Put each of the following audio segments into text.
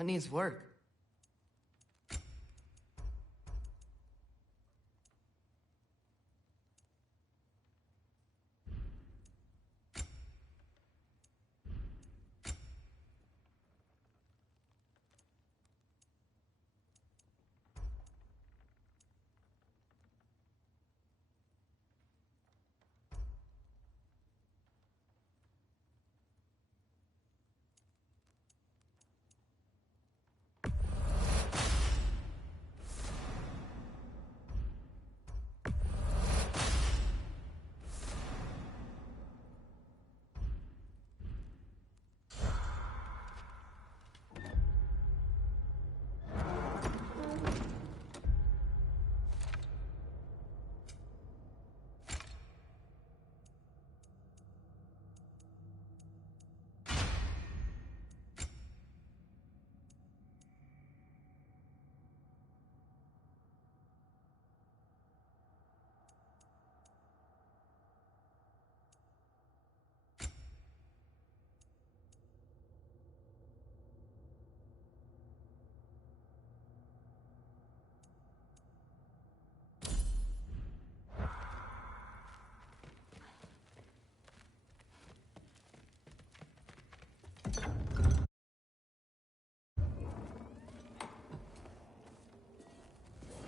What needs work?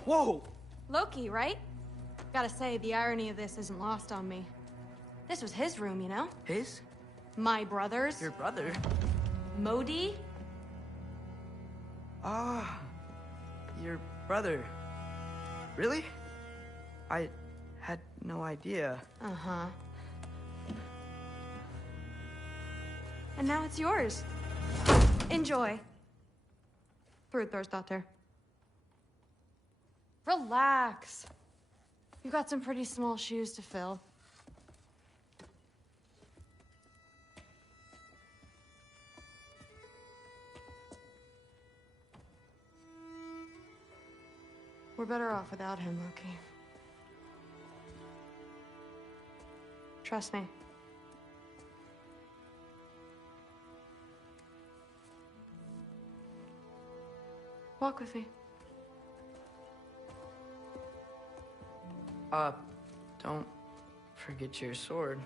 Whoa! Loki, right? Gotta say, the irony of this isn't lost on me. This was his room, you know? His? My brother's. Your brother? Modi? Ah, your brother. Really? I had no idea. Uh-huh. And now it's yours. Enjoy. Brudthorstdotter. Relax. You've got some pretty small shoes to fill. We're better off without him, Loki. Trust me. Walk with me. Don't forget your sword.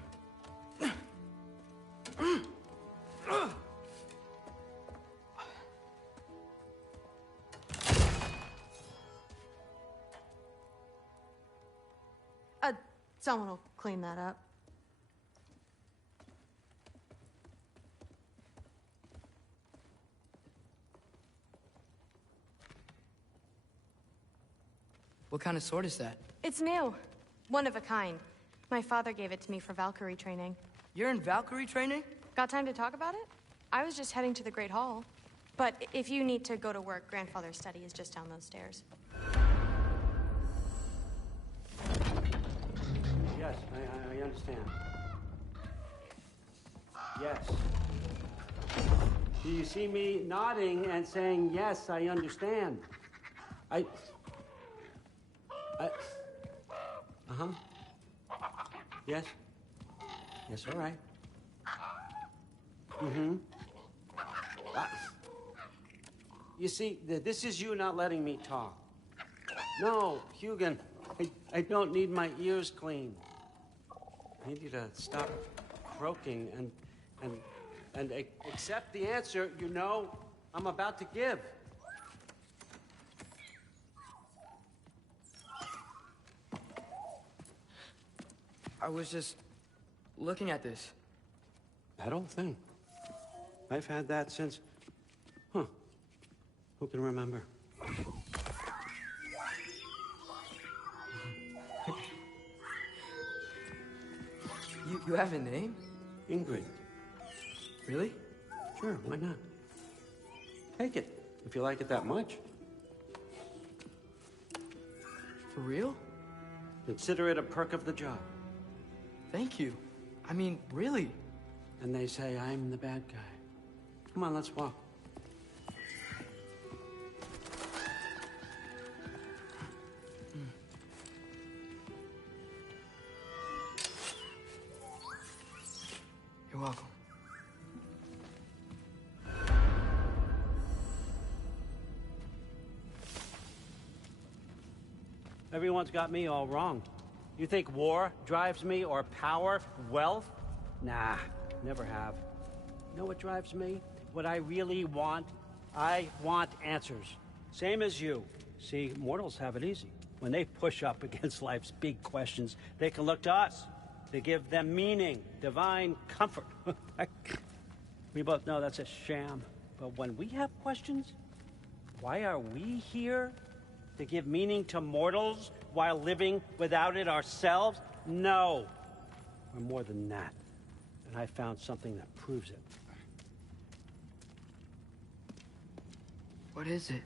Someone will clean that up. What kind of sword is that? It's new. One of a kind. My father gave it to me for Valkyrie training. You're in Valkyrie training? Got time to talk about it? I was just heading to the Great Hall. But if you need to go to work, Grandfather's study is just down those stairs. Yes, I understand. Yes. Do you see me nodding and saying, yes, I understand? Uh-huh. Yes? Yes, all right. Mm-hmm. You see, this is you not letting me talk. No, Hugin, I don't need my ears cleaned. I need you to stop croaking and accept the answer you know I'm about to give. I was just looking at this. That old thing. I've had that since... Who can remember? You have a name? Ingrid. Really? Sure, why not? Take it, if you like it that much. For real? Consider it a perk of the job. Thank you. I mean, really. And they say I'm the bad guy. Come on, let's walk. You're welcome. Everyone's got me all wrong. You think war drives me, or power, wealth? Nah, never have. You know what drives me? What I really want? I want answers. Same as you. See, mortals have it easy. When they push up against life's big questions, they can look to us to give them meaning, divine comfort. We both know that's a sham. But when we have questions, why are we here? To give meaning to mortals while living without it ourselves? No. We're more than that. And I found something that proves it. What is it?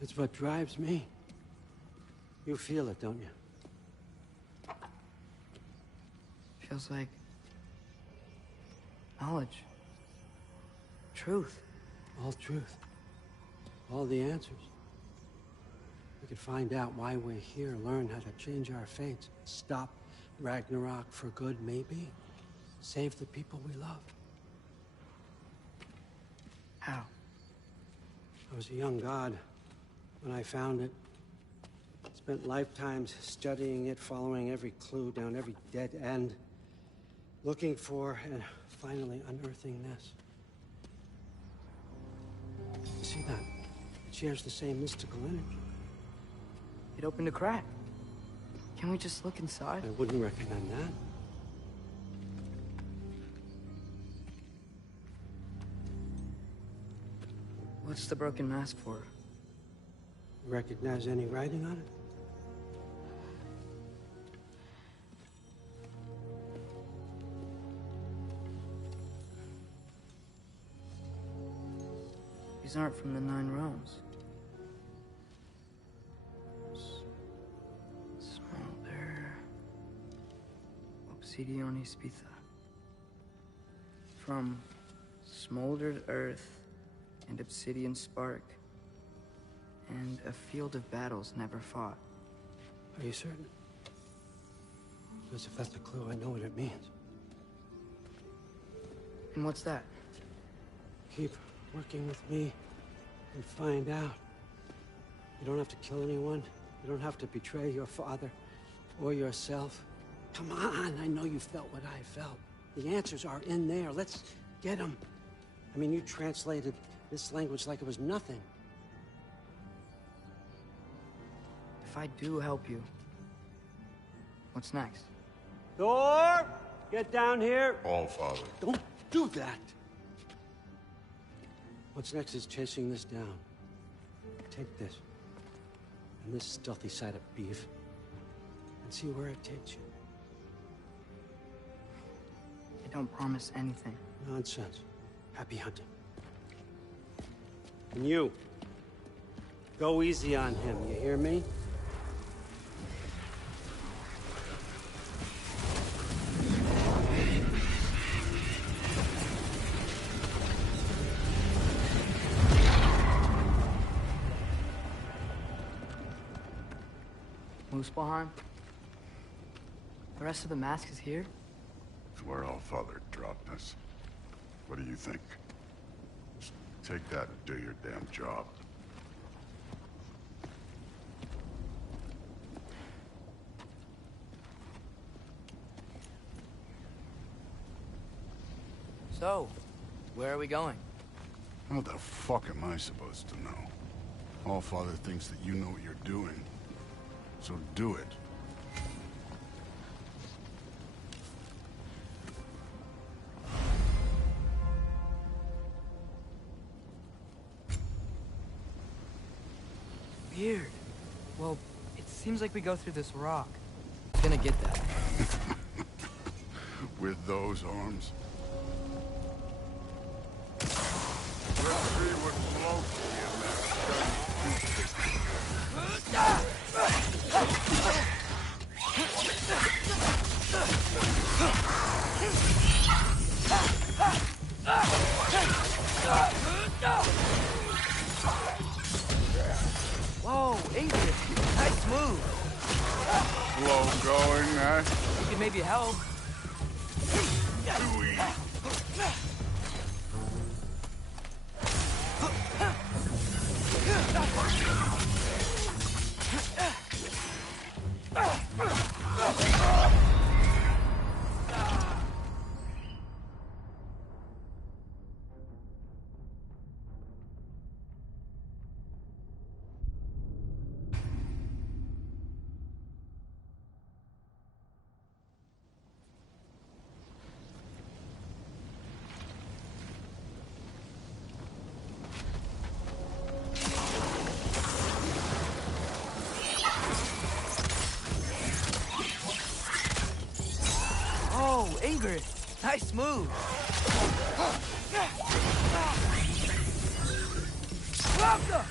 It's what drives me. You feel it, don't you? Feels like knowledge. Truth. All truth. All the answers. We could find out why we're here, learn how to change our fates, stop Ragnarok for good, maybe. Save the people we love. How? I was a young god when I found it. Spent lifetimes studying it, following every clue down every dead end, looking for and finally unearthing this. You see that? It shares the same mystical energy. It opened a crack. Can we just look inside? I wouldn't recommend that. What's the broken mask for? Recognize any writing on it? These aren't from the Nine Realms. Smolder. Obsidione Spitha. From smoldered earth and obsidian spark. And a field of battles never fought. Are you certain? Because if that's a clue, I know what it means. And what's that? Keep working with me and find out. You don't have to kill anyone. You don't have to betray your father or yourself. Come on, I know you felt what I felt. The answers are in there. Let's get them. I mean, you translated this language like it was nothing. If I do help you, what's next? Thor! Get down here! All Father. Don't do that! What's next is chasing this down. Take this, and this stealthy side of beef, and see where it takes you. I don't promise anything. Nonsense. Happy hunting. And you, go easy on him, you hear me? Muspelheim? The rest of the mask is here? It's where All Father dropped us. What do you think? Just take that and do your damn job. So, where are we going? How the fuck am I supposed to know? All Father thinks that you know what you're doing. So do it. Weird. Well, it seems like we go through this rock. It's gonna get that. With those arms. Let's see what Loki and that Whoa, Adrian, nice move. slow going, eh? You could maybe help. Too easy. Nice move. Welcome!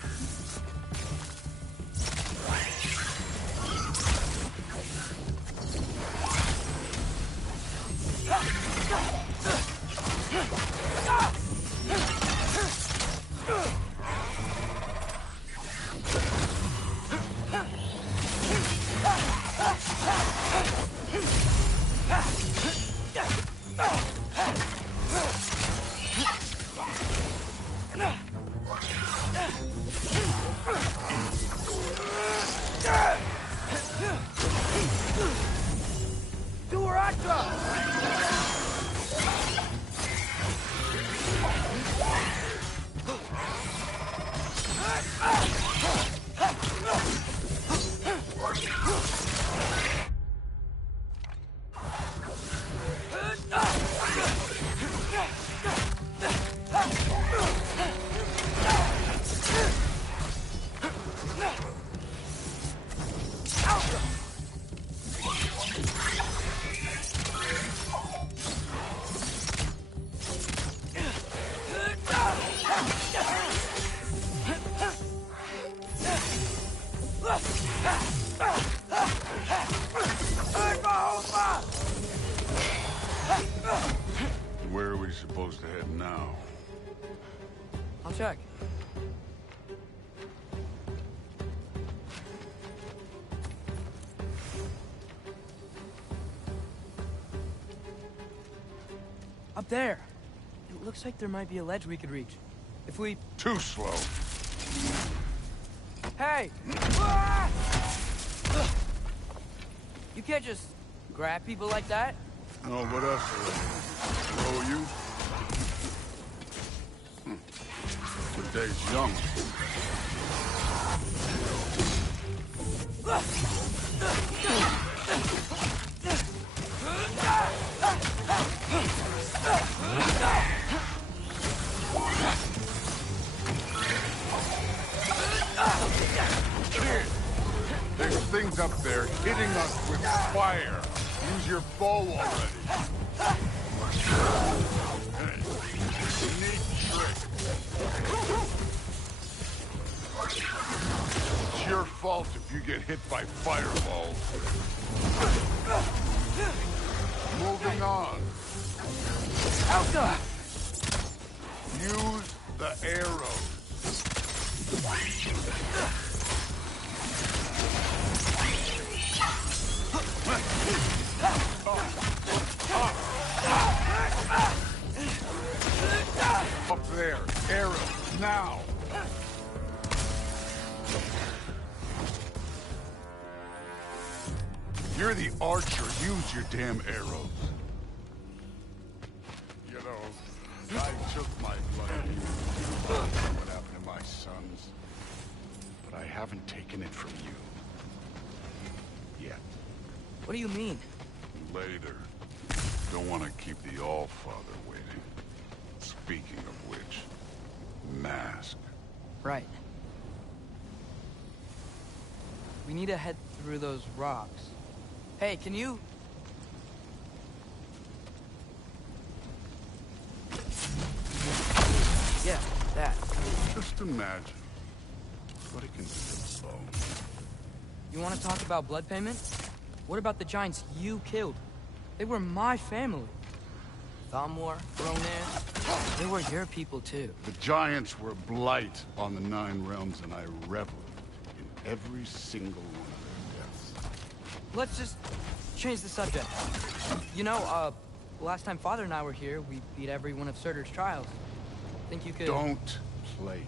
Where are we supposed to head now? I'll check. Up there. It looks like there might be a ledge we could reach. If we... Too slow. Hey! You can't just grab people like that. Oh, what else? Throw you? The day's young. There's things up there hitting us with fire. Use your bow already. Hey, neat trick. It's your fault if you get hit by fireballs. Moving on. Elsa! Use the arrows. Up there, arrows, now! You're the archer, use your damn arrows. You know, I took my blood what happened to my sons, but I haven't taken it from you. Yet. What do you mean? Later. Don't want to keep the Allfather waiting. Speaking of which, mask. Right. We need to head through those rocks. Hey, can you... Yeah, that. Just imagine what it can do to bone. You want to talk about blood payment? What about the giants you killed? They were my family. Thamor, Ronan, they were your people too. The giants were blight on the 9 realms, and I reveled in every single one of their deaths. Let's just change the subject. You know, last time Father and I were here, we beat every one of Surtur's trials. Think you could... Don't play me.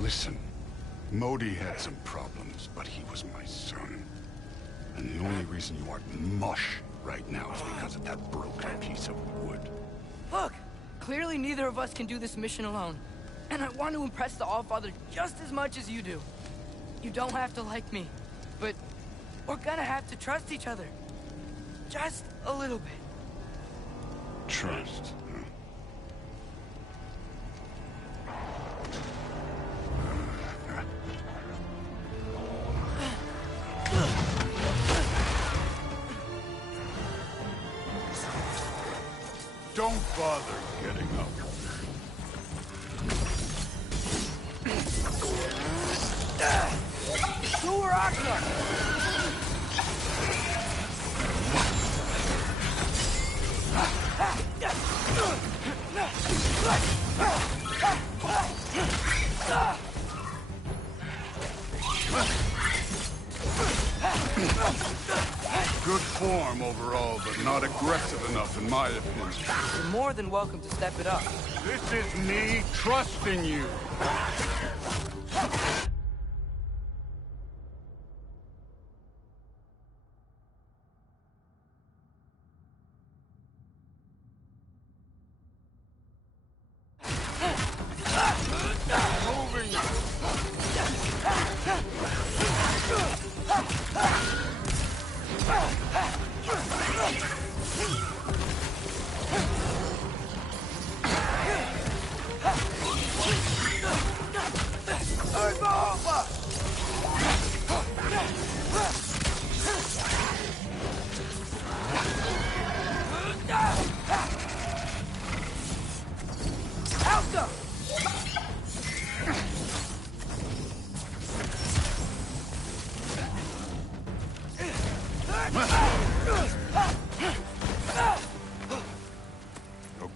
Listen, Modi had some problems, but he was my son. And the only reason you aren't mush right now is because of that broken piece of wood. Look! Clearly neither of us can do this mission alone. And I want to impress the Allfather just as much as you do. You don't have to like me, but We're gonna have to trust each other. Just a little bit. Trust. Don't bother getting up. War Ragnarok! Good form overall, but not aggressive enough in my opinion. You're more than welcome to step it up. This is me trusting you.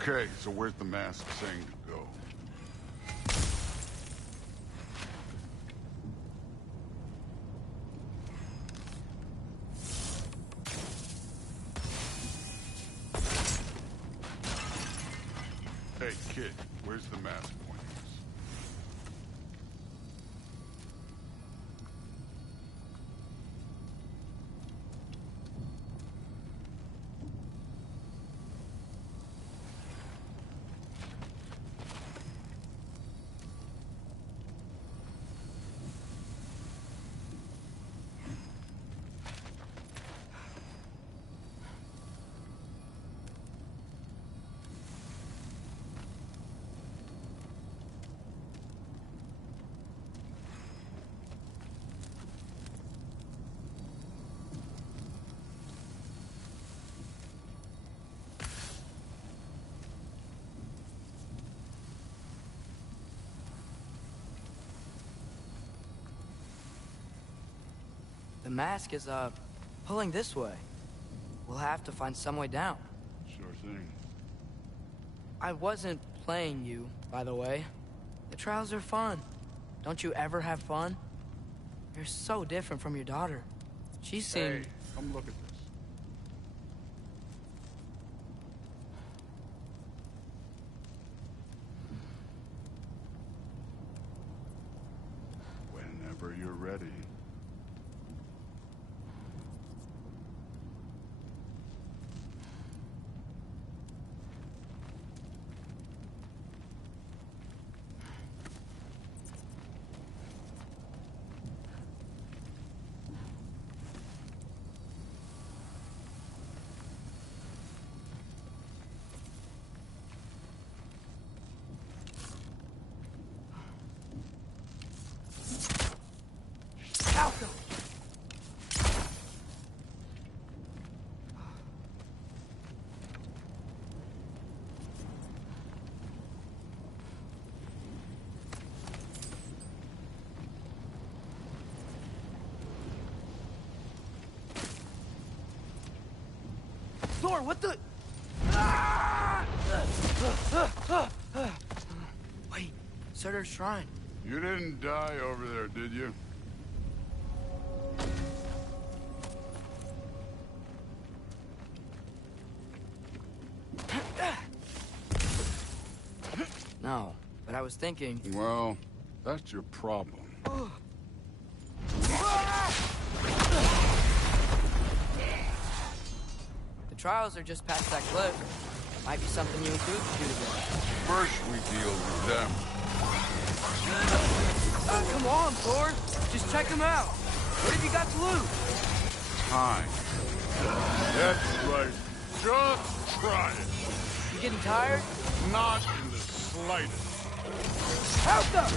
Okay, so where's the mask saying to go? Hey, kid, where's the mask pointing us? The mask is, pulling this way. We'll have to find some way down. Sure thing. I wasn't playing you, by the way. The trials are fun. Don't you ever have fun? You're so different from your daughter. She seemed... Hey, come look at this. Whenever you're ready. Thor, what the... Wait, Surtur's shrine. You didn't die over there, did you? No, but I was thinking... Well, that's your problem. The trials are just past that cliff. Might be something you and Groot could do together. First, we deal with them. Come on, Thor. Just check them out. What have you got to lose? time. That's right. Just try it. You getting tired? Not in the slightest. Help them!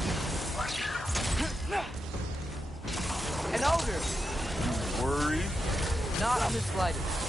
An ogre! Worried? Not in the slightest.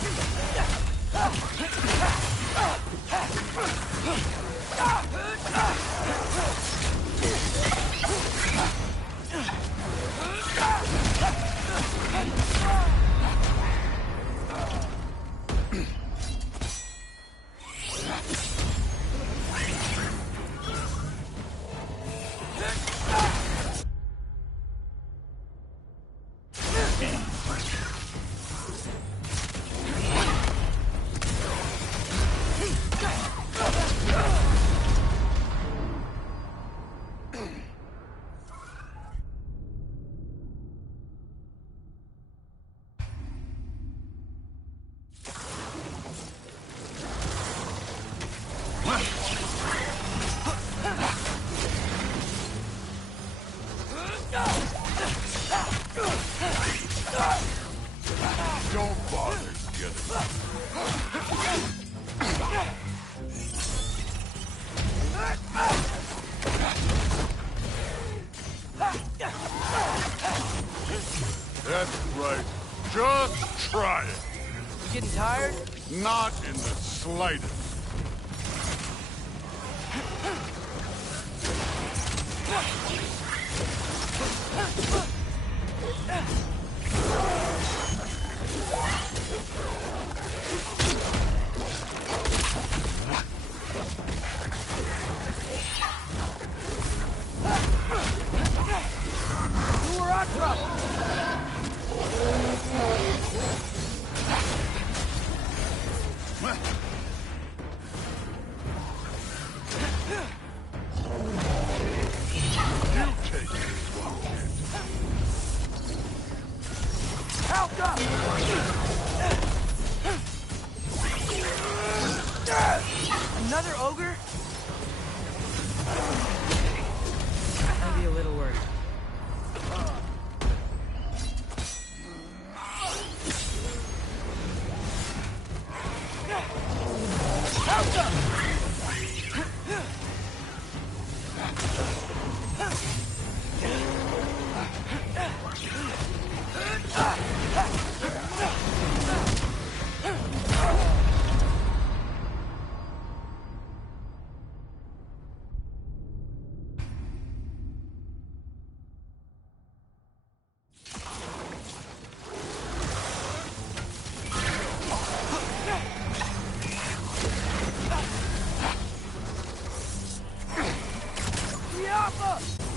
Don't bother getting That's right. Just try it. You getting tired? Not in the slightest. Another ogre? Maybe a little worried.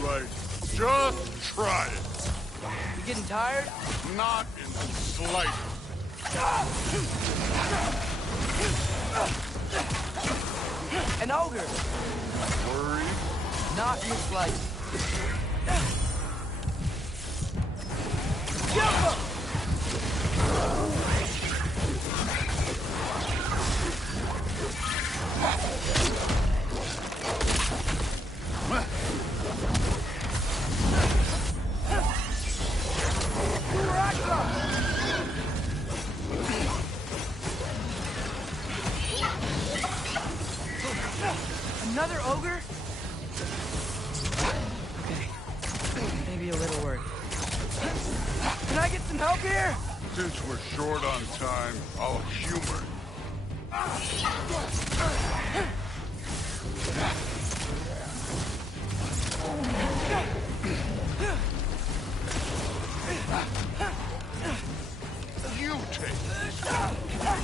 Right. Just try it. You getting tired? Not in the slightest. An ogre! Worried? Not in the slightest. Another ogre? Okay. Maybe a little worried. Can I get some help here? Since we're short on time, I'll humor. You take this.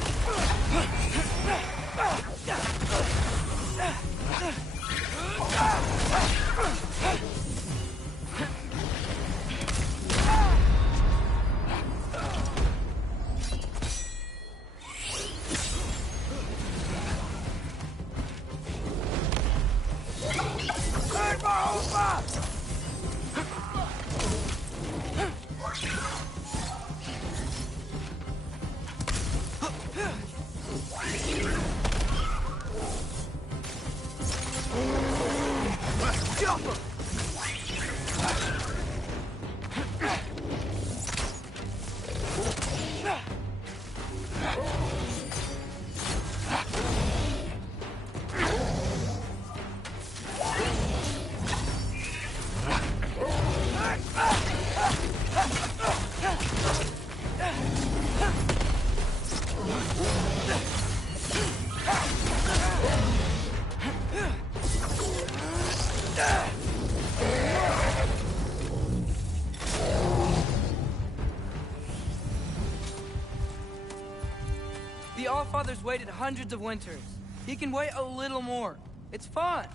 grandfather's waited hundreds of winters. He can wait a little more. It's fun.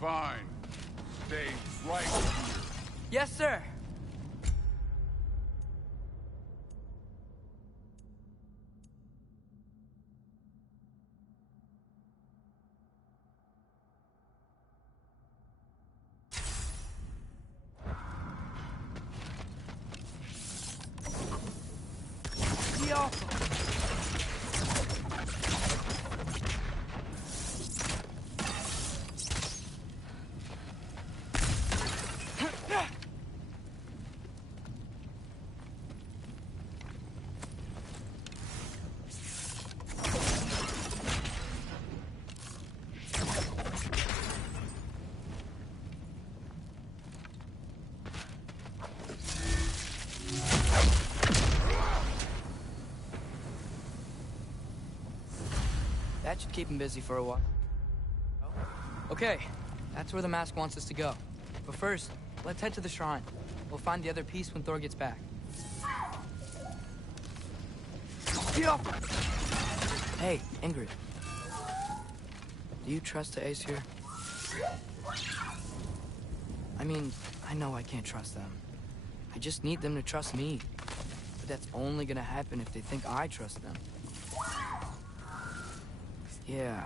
Fine. Stay right here. Yes, sir. Be awful. That should keep him busy for a while. Okay, that's where the mask wants us to go. But first, let's head to the shrine. We'll find the other piece when Thor gets back. Hey, Ingrid. Do you trust the Ace here? I mean, I know I can't trust them. I just need them to trust me. But that's only gonna happen if they think I trust them. Yeah.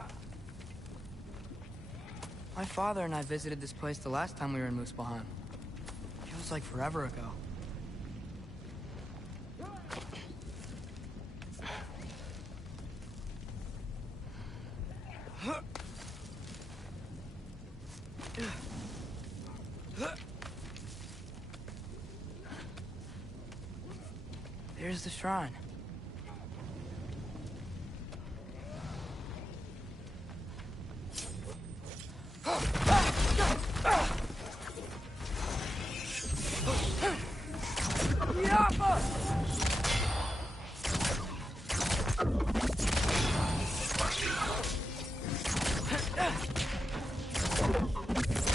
My father and I visited this place the last time we were in Muspelheim. Feels like forever ago. There's the shrine.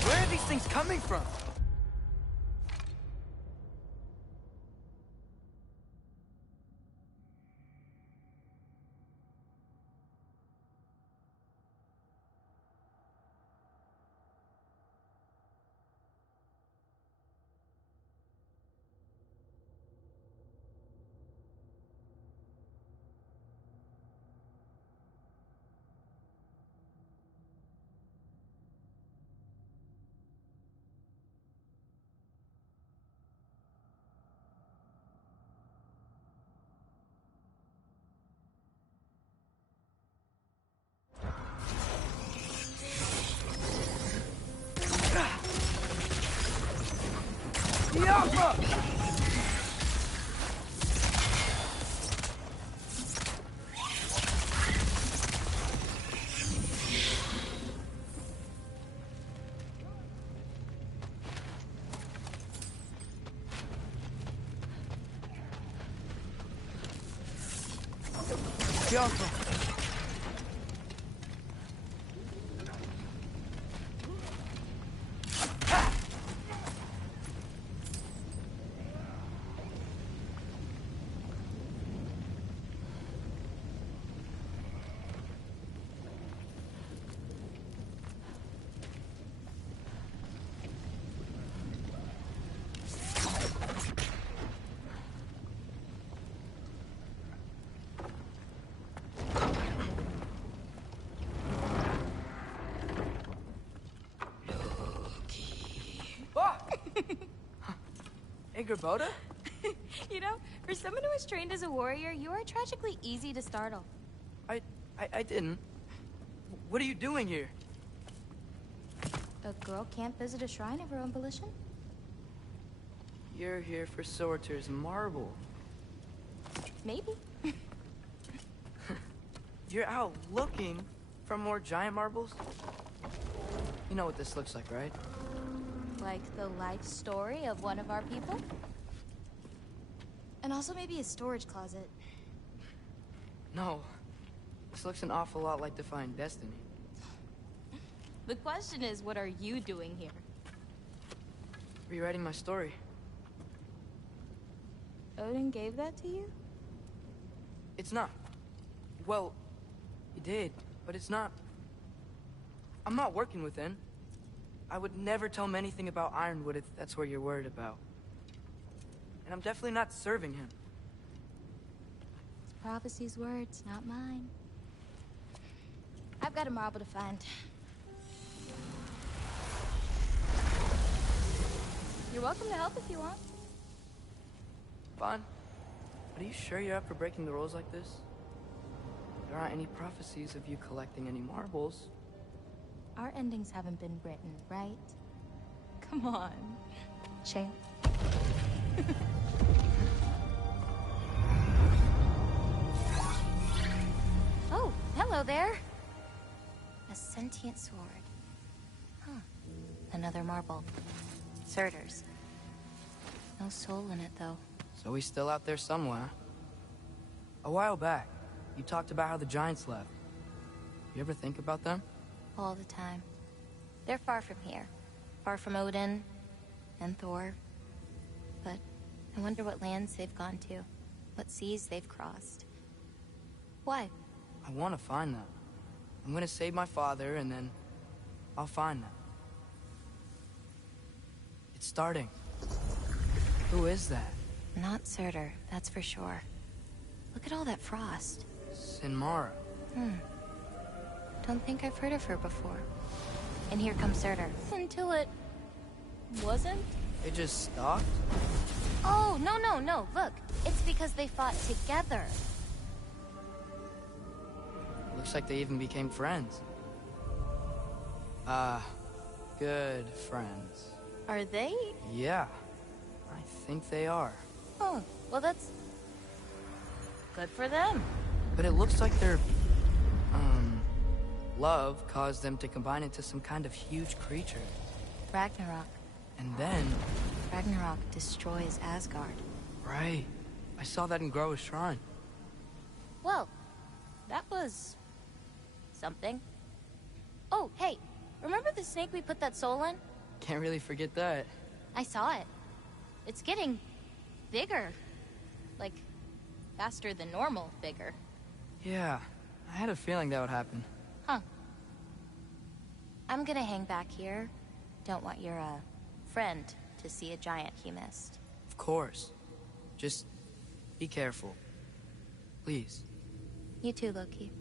Where are these things coming from? Boda? You know, for someone who was trained as a warrior, you are tragically easy to startle. I didn't. What are you doing here? A girl can't visit a shrine of her own volition? You're here for Sorter's marble. Maybe. You're out looking for more giant marbles? You know what this looks like, right? Like the life story of one of our people? And also maybe a storage closet. No. This looks an awful lot like Defying Destiny. The question is, what are you doing here? Rewriting my story. Odin gave that to you? It's not. Well, he did, but it's not... I'm not working with him. I would never tell him anything about Ironwood if that's what you're worried about. And I'm definitely not serving him. It's Prophecy's words, not mine. I've got a marble to find. You're welcome to help if you want. Vaughn, are you sure you're up for breaking the rules like this? There aren't any prophecies of you collecting any marbles. Our endings haven't been written, right? Come on, champ. Oh, hello there. A sentient sword. Huh. Another marble. Surtur's. No soul in it, though. So he's still out there somewhere. A while back, you talked about how the Giants left. You ever think about them? All the time. They're far from here. Far from Odin and Thor. But I wonder what lands they've gone to. What seas they've crossed. Why? I want to find them. I'm gonna save my father, and then I'll find them. It's starting. Who is that? Not Surtur, that's for sure. Look at all that frost. Sinmara. Don't think I've heard of her before. And here comes Surtur. Until it... wasn't? It just stopped? Oh, no. Look, it's because they fought together. Looks like they even became friends. Good friends. Are they? Yeah, I think they are. Oh, well that's... good for them. But it looks like their, love caused them to combine into some kind of huge creature. Ragnarok. And then... Ragnarok destroys Asgard. Right. I saw that in Groa's shrine. Well, that was... something. Oh, hey, remember the snake we put that soul in? Can't really forget that. I saw it. It's getting... bigger. Like, faster than normal bigger. Yeah, I had a feeling that would happen. Huh. I'm gonna hang back here. Don't want your, friend to see a giant he missed. Of course. Just be careful. Please. You too, Loki.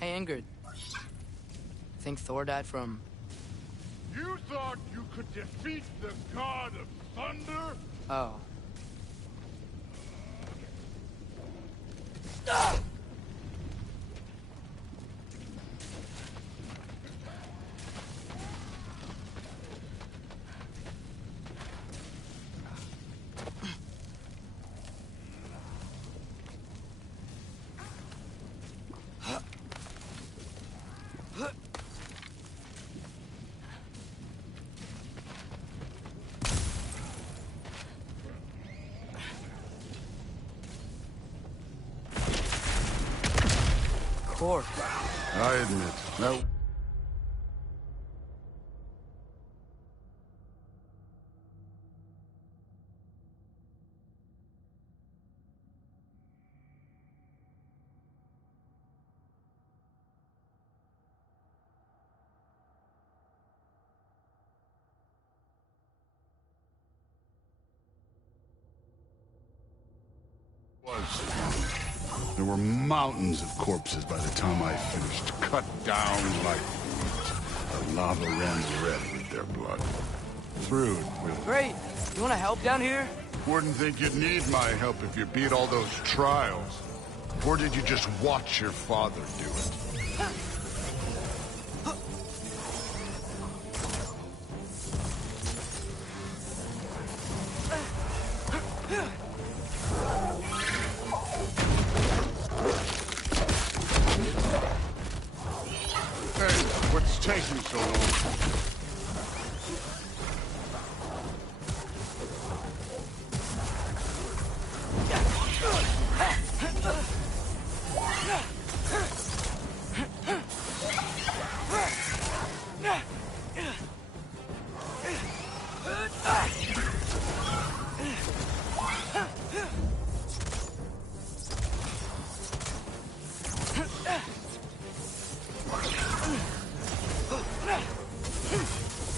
Hey, Ingrid. Think Thor died from... You thought you could defeat the god of thunder? Oh. Corpse. I admit, that... There were mountains of corpses by the time I finished, cut down like wheat. The lava ran red with their blood. Thrud will... Great. You want to help down here? Wouldn't think you'd need my help if you beat all those trials. Or did you just watch your father do it? taking so long?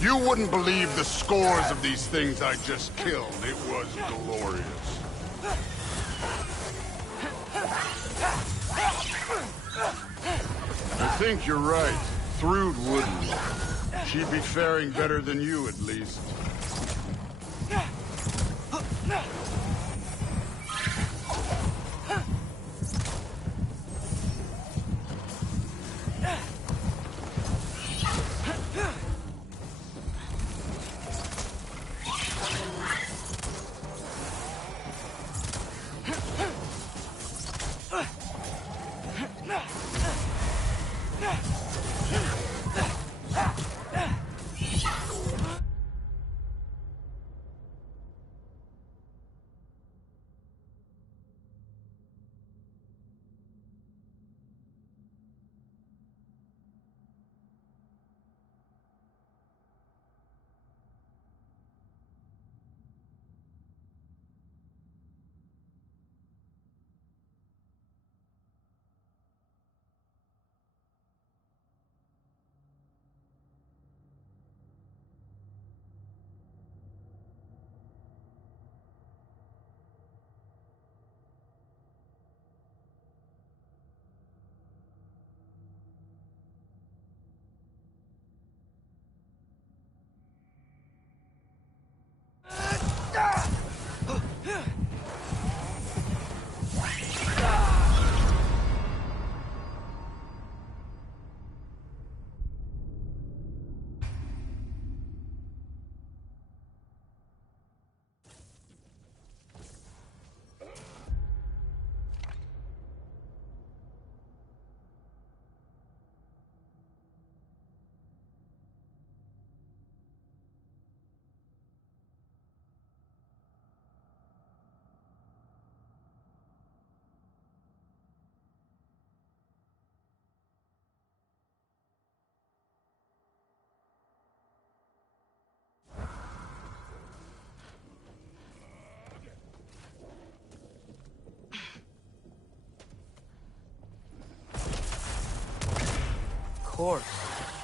You wouldn't believe the scores of these things I just killed. It was glorious. I think you're right. Thrud wouldn't. She'd be faring better than you, at least.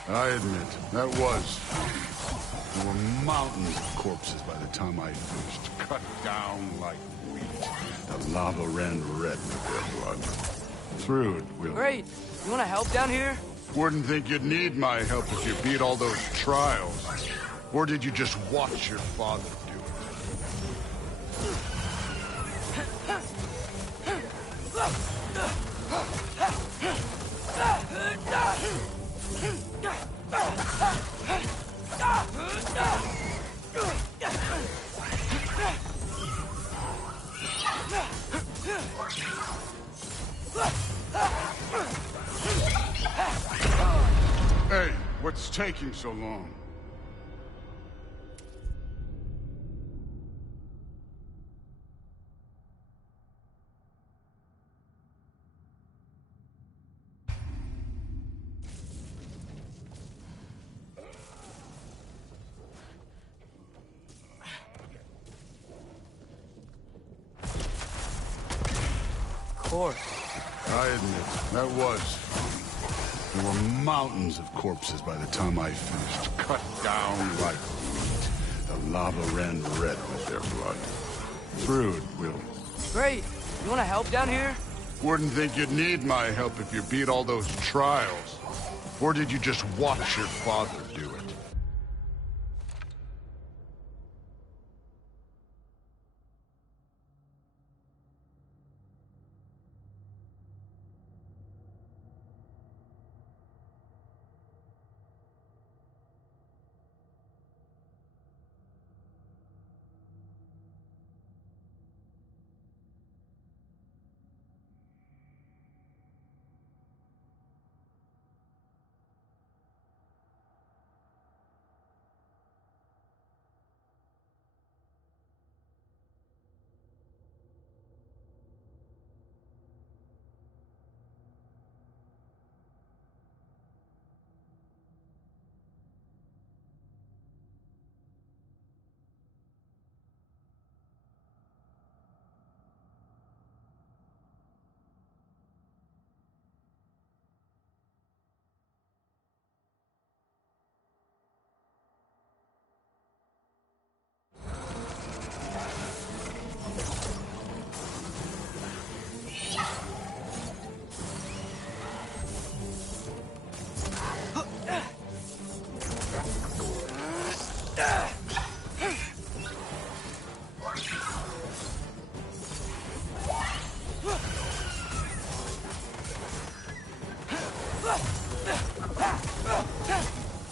I admit, that was fun. There were mountains of corpses by the time I finished, cut down like wheat. The lava ran red with their blood. Thrud will... Great! You wanna help down here? Wouldn't think you'd need my help if you beat all those trials. Or did you just watch your father do it? Hey, what's taking so long? I admit, that was fun. There were mountains of corpses by the time I finished, cut down like wheat. The lava ran red with their blood. Thrud will... Great! You wanna help down here? Wouldn't think you'd need my help if you beat all those trials. Or did you just watch your father do it?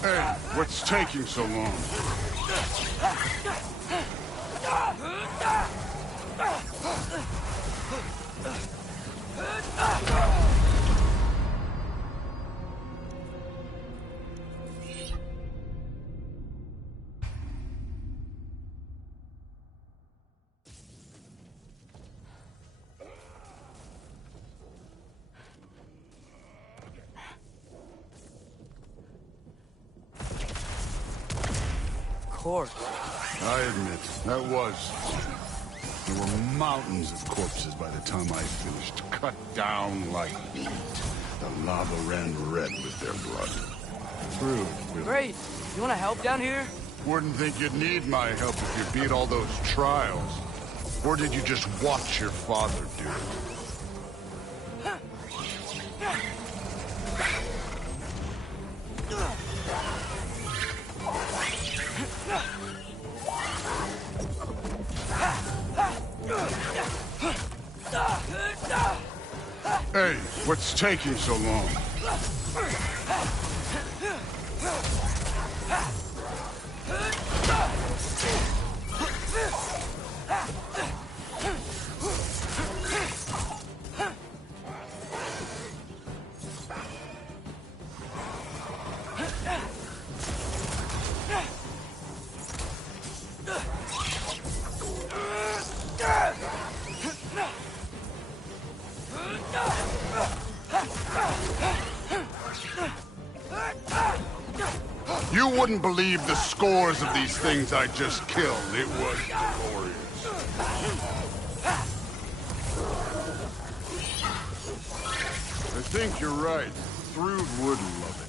Hey, what's taking so long? Course. I admit, that was. There were mountains of corpses by the time I finished, cut down like meat. The lava ran red with their blood. Through, really. Great. You want to help down here? Wouldn't think you'd need my help if you beat all those trials. Or did you just watch your father do it? Hey, what's taking so long? You wouldn't believe the scores of these things I just killed. It was glorious. I think you're right. Thrude would love it.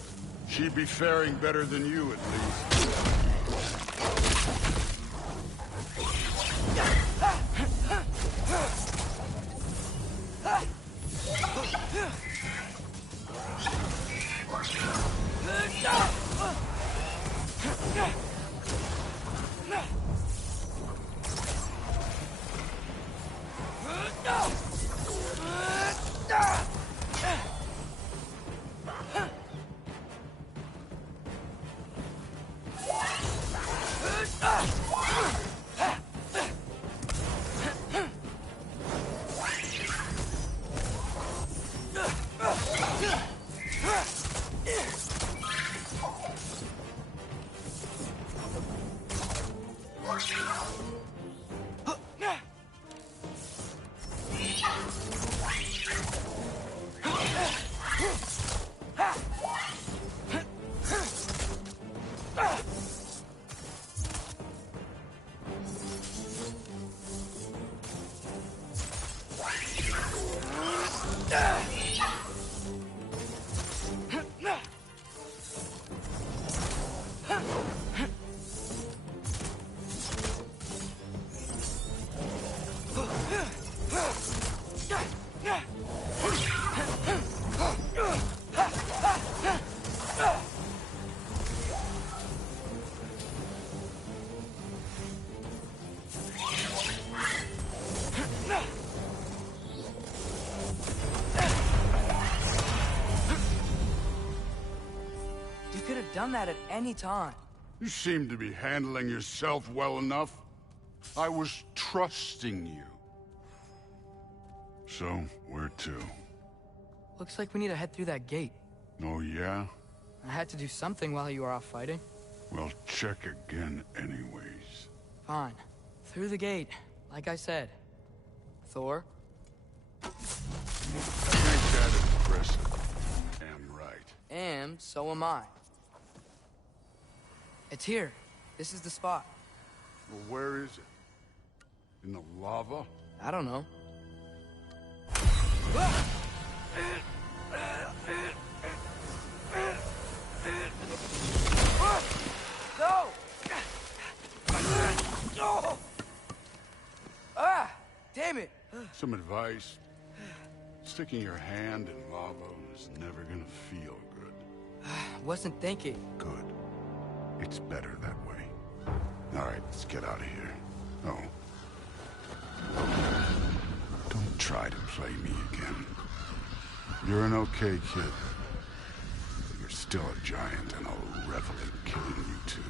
She'd be faring better than you, at least. Done that at any time. You seem to be handling yourself well enough. I was trusting you. So, where to? Looks like we need to head through that gate. Oh, yeah? I had to do something while you were off fighting. Well, check again anyways. Fine. Through the gate, like I said. Thor? I think that is impressive. Am right. And so am I. It's here. This is the spot. Well, where is it? In the lava? I don't know. No! Ah! Damn it! Some advice. Sticking your hand in lava is never gonna feel good. Wasn't thinking. Good. It's better that way. All right, let's get out of here. Oh. Don't try to play me again. You're an okay kid. You're Still a giant, and I'll revel in killing you too.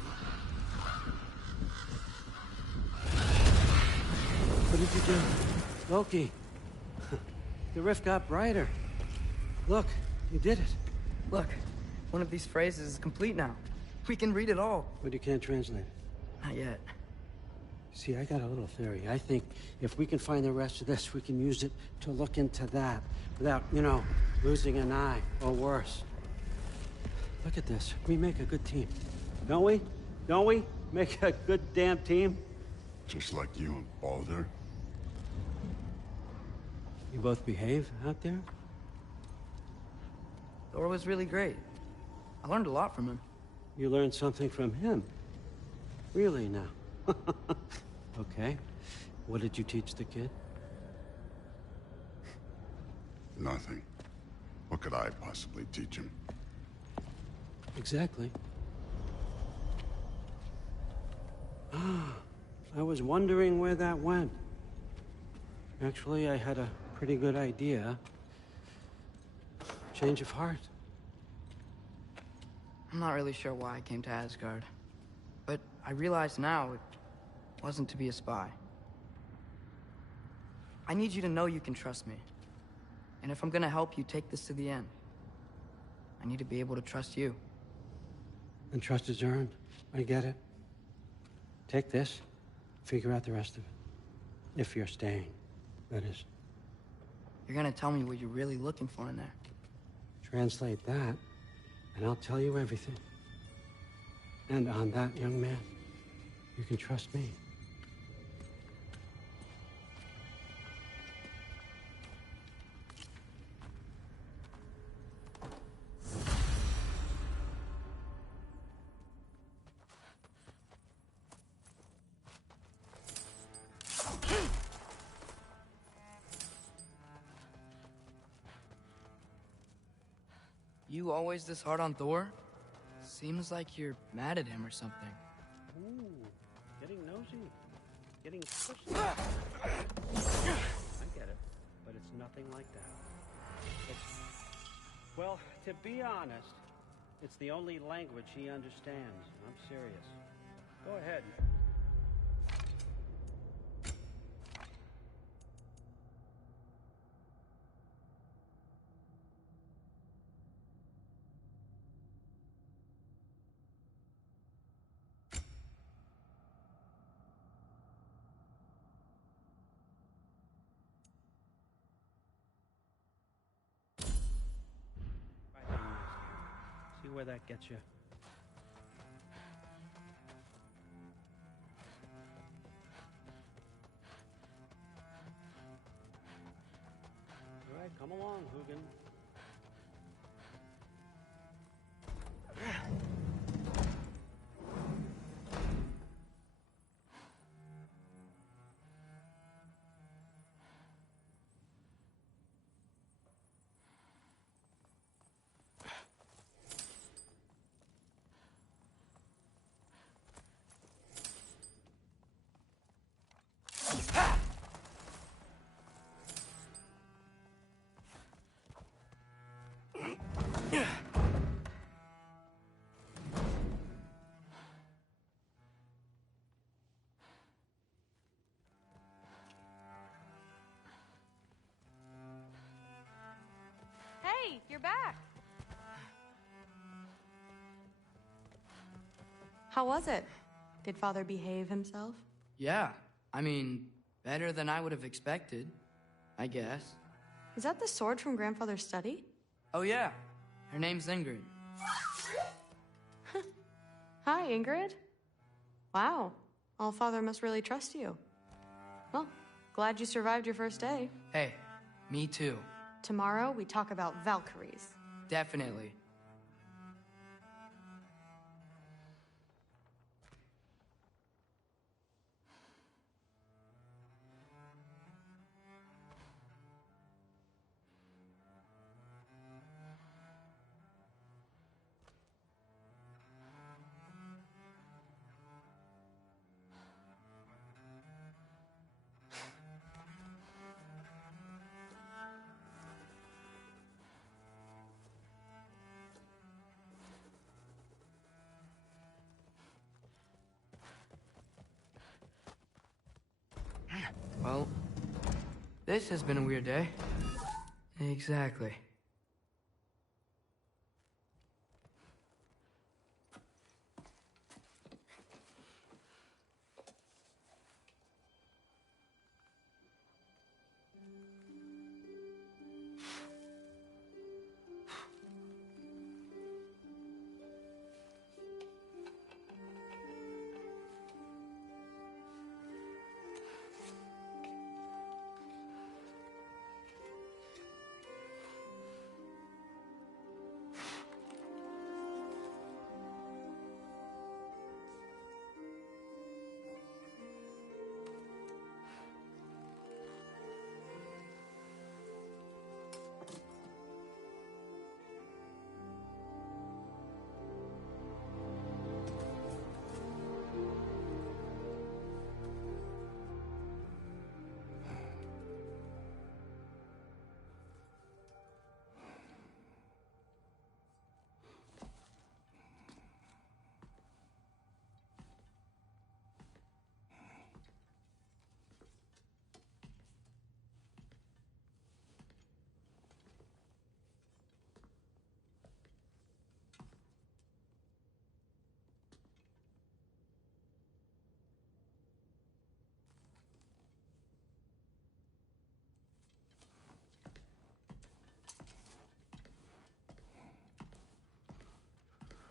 What did you do? Loki. The rift got brighter. Look, you did it. Look, one of these phrases is complete now. We can read it all. But you can't translate it. Not yet. See, I got a little theory. I think if we can find the rest of this, we can use it to look into that without, losing an eye or worse. Look at this. We make a good team. Don't we? Don't we? Make a good damn team? Just like you and Baldur. You both behave out there? Thor was really great. I learned a lot from him. You learned something from him? Really now? Okay. What did you teach the kid? Nothing. What could I possibly teach him? Exactly. I was wondering where that went. Actually, I had a pretty good idea. Change of heart. I'm not really sure why I came to Asgard. But I realize now it wasn't to be a spy. I need you to know you can trust me. And if I'm gonna help you take this to the end, I need to be able to trust you. And trust is earned. I get it. Take this, figure out the rest of it. If you're staying, that is. You're gonna tell me what you're really looking for in there. Translate that, and I'll tell you everything. And on that, young man, you can trust me. You always this hard on Thor? Seems like you're mad at him or something. Ooh, getting nosy. Getting pushy. I get it, but it's nothing like that. Well, to be honest, it's the only language he understands. I'm serious. Go ahead. See where that gets you. All right, come along, Hugin. Hey, you're back. How was it? Did Father behave himself? Yeah, I mean, better than I would have expected, I guess. Is that the sword from Grandfather's study? Oh yeah, her name's Ingrid. Hi, Ingrid. Wow, Allfather must really trust you. Well, glad you survived your first day. Hey, me too. Tomorrow, we talk about Valkyries. Definitely. This has been a weird day. Exactly.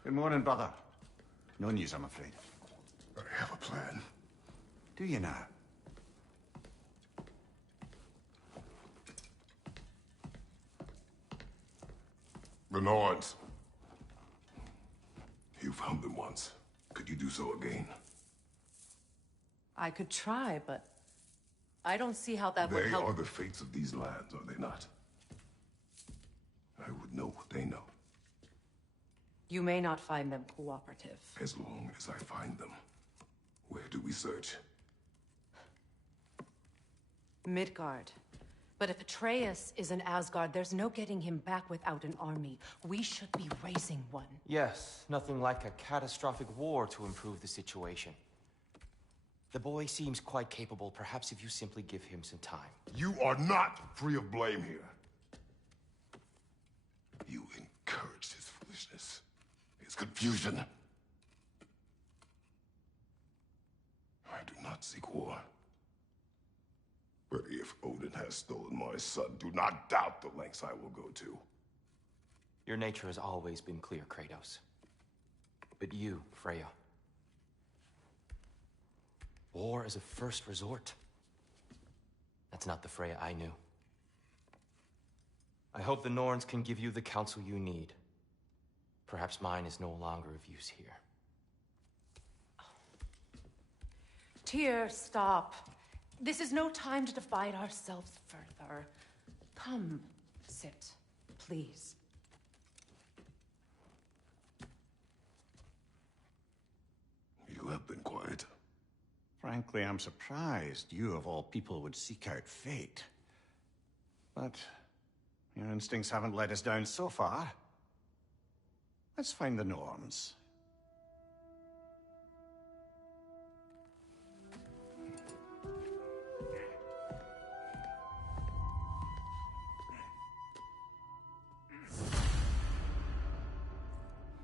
Good morning, brother. No news, I'm afraid. I have a plan. Do you now? The Norns. You found them once. Could you do so again? I could try, but I don't see how that would They help. are the fates of these lands, are they not? I would know what they know, You may not find them cooperative. as long as I find them. Where do we search? Midgard. But if Atreus is in Asgard, there's no getting him back without an army. We should be raising one. Yes, nothing like a catastrophic war to improve the situation. The boy seems quite capable. Perhaps if you simply give him some time. You are not free of blame here. You encouraged his foolishness, his confusion. I do not seek war. But if Odin has stolen my son, do not doubt the lengths I will go to. Your nature has always been clear, Kratos. But you, Freya. War is a first resort. That's not the Freya I knew. I hope the Norns can give you the counsel you need. Perhaps mine is no longer of use here. Tyr, stop. This is no time to divide ourselves further. Come, sit, please. You have been quiet. Frankly, I'm surprised you, of all people, would seek out fate. But your instincts haven't let us down so far. Let's find the Norns.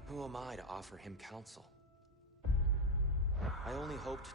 Who am I to offer him counsel? I only hoped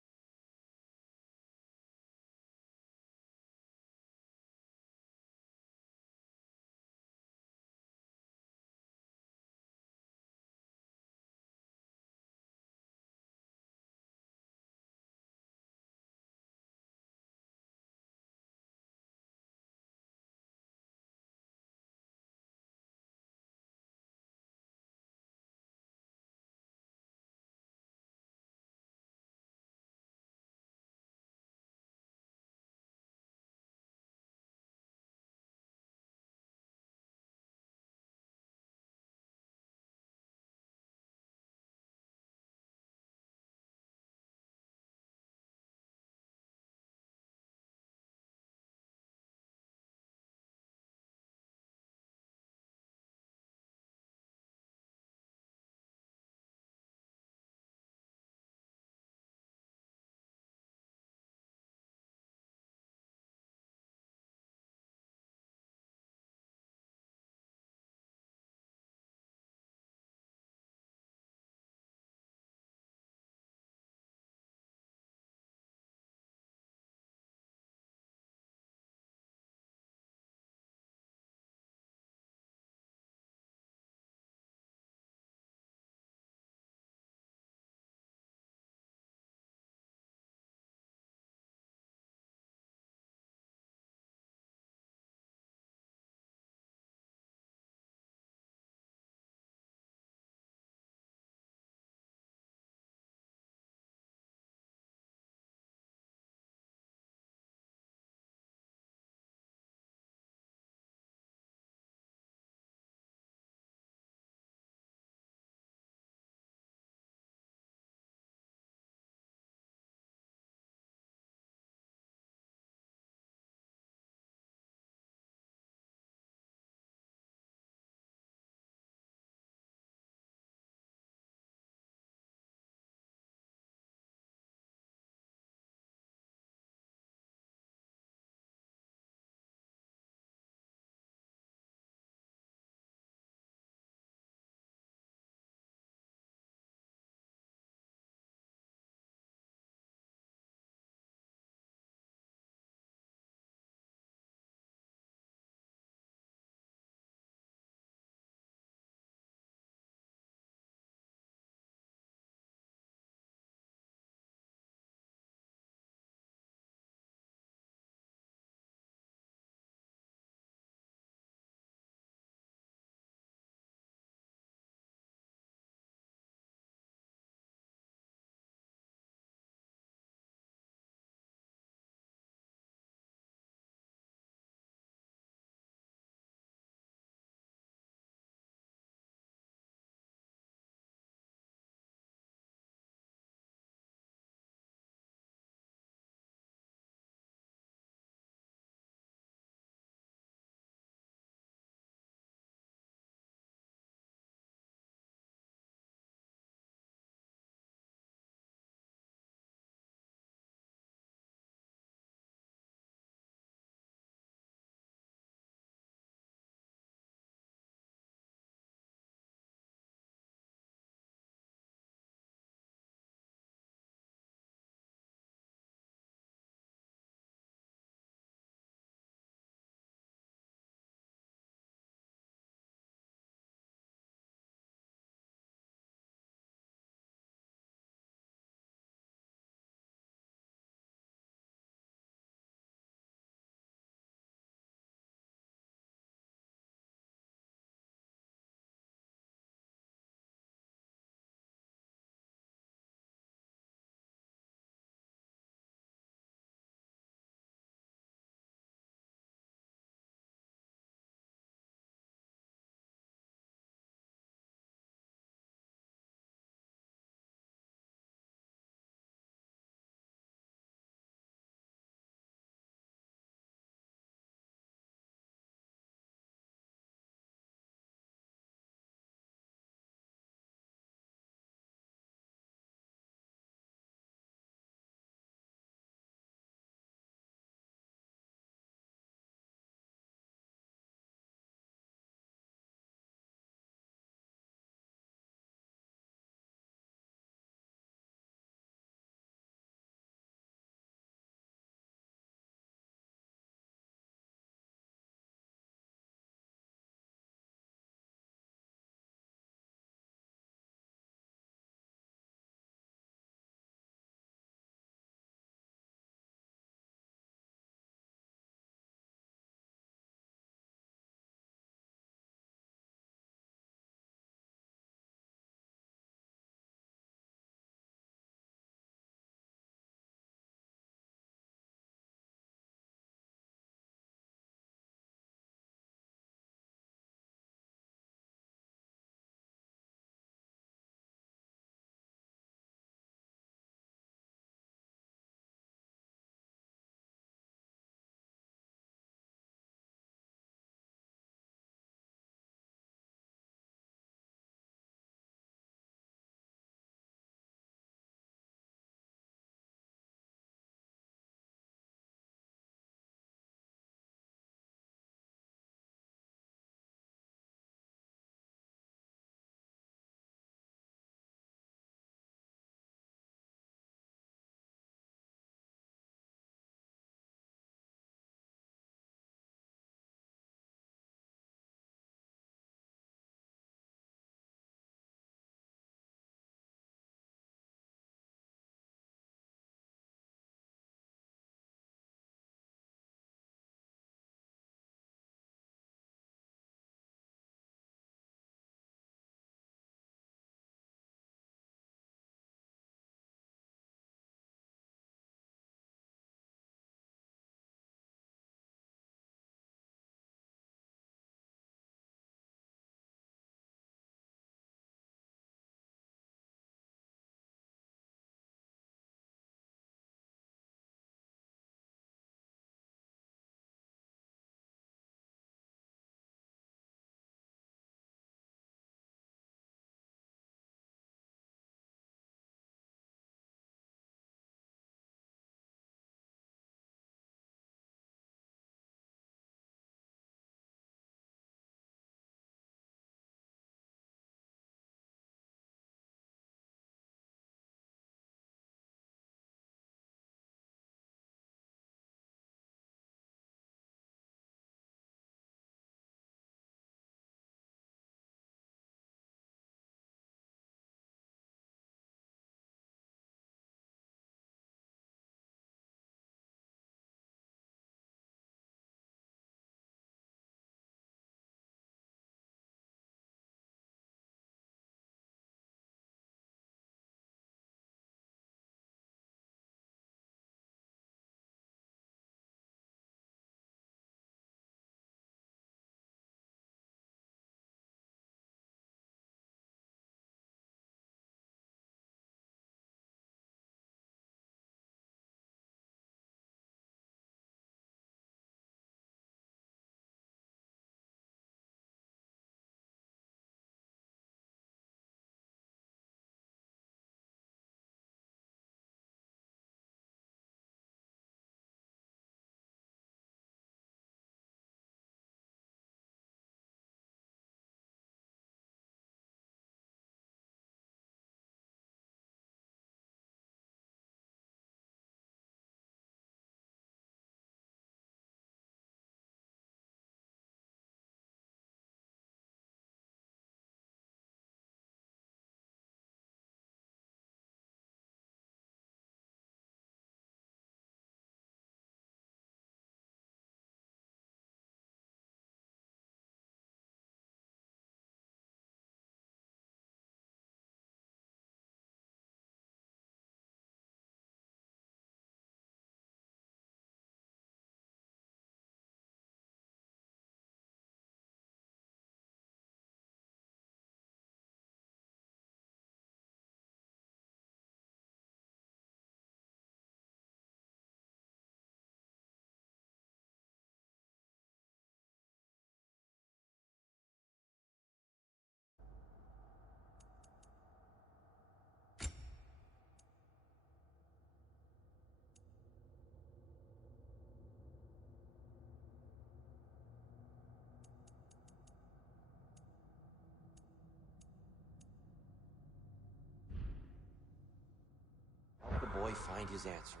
boy find his answer.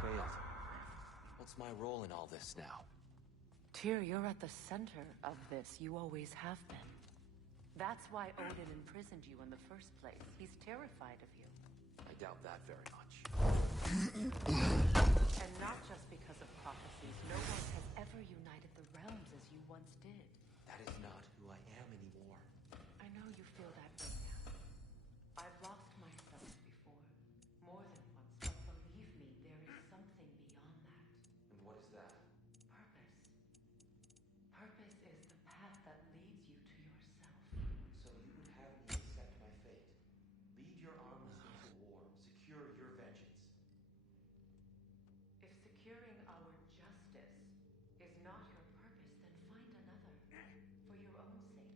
Failed. What's my role in all this now? Tyr, you're at the center of this. You always have been. That's why Odin imprisoned you in the first place. He's terrified of you. I doubt that very much. And not just because of prophecies. No one has ever united the realms as you once did. That is not who I am anymore. I know you feel that right now. I've lost myself before. More than once, but believe me, there is something beyond that. And what is that? Purpose. Purpose is the path that leads you to yourself. So you would have me accept my fate. Lead your armies into war. Secure your vengeance. If securing our justice is not your purpose, then find another. For your own sake.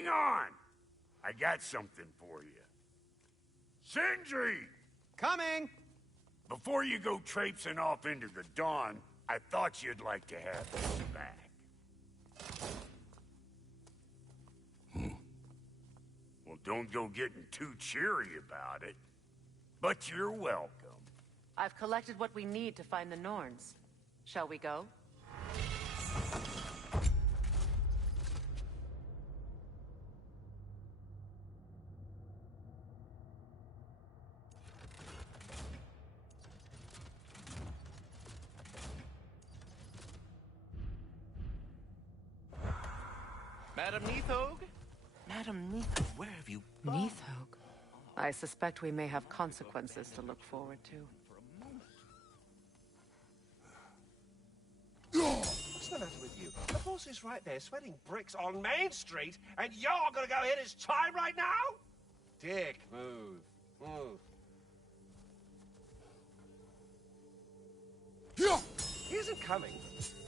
Hang on! I got something for you. Sindri! Coming! Before you go traipsing off into the dawn, I thought you'd like to have this back. Well, don't go getting too cheery about it. But you're welcome. I've collected what we need to find the Norns. Shall we go? Madam Neathog? Madam Neathog, where have you gone? Neathog. I suspect we may have consequences to look forward to. What's the matter with you? The boss is right there sweating bricks on Main Street, and you're gonna go hit his time right now? Dick, move. Move. He isn't coming.